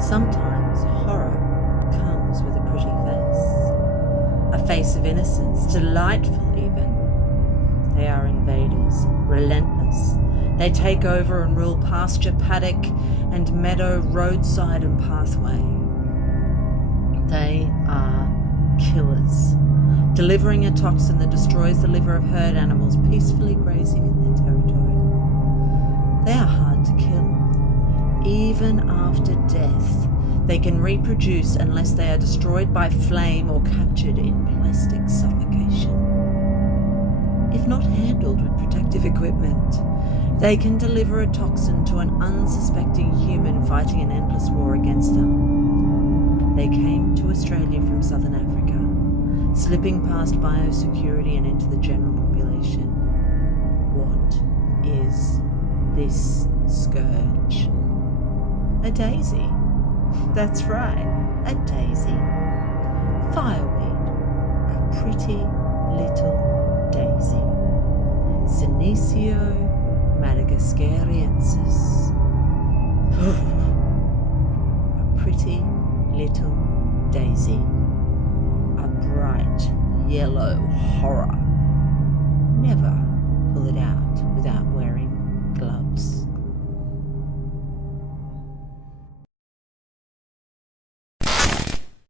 Sometimes horror comes with a pretty face, a face of innocence, delightful even. They are invaders, relentless. They take over and rule pasture, paddock and meadow, roadside and pathway. They are killers, delivering a toxin that destroys the liver of herd animals peacefully grazing in their territory. They are hard to kill. Even after death, they can reproduce unless they are destroyed by flame or captured in plastic suffocation. If not handled with protective equipment, they can deliver a toxin to an unsuspecting human fighting an endless war against them. They came to Australia from southern Africa, slipping past biosecurity and into the general population. What is this scourge? A daisy. That's right, a daisy. Fireweed, a pretty little daisy. Senecio madagascariensis. A pretty little daisy. A bright yellow horror. Never